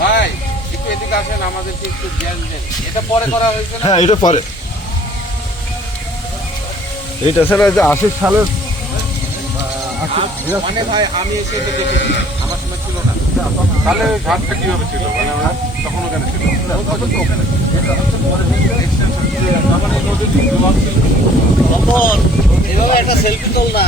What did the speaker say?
ভাই একটু এদিকে আসেন, আমাদেরকে একটু জ্ঞান দেন। এটা পরে করা হয়েছে না? হ্যাঁ, এটা পরে। এইটা স্যার 80 সালের মানে ভাই আমি এসে এটা দেখেছি, আমার সময় ছিল না। তাহলে ঘাটটা কিভাবে ছিল? মানে তখন ওখানে ছিল। এভাবে একটা সেলফি তোল না।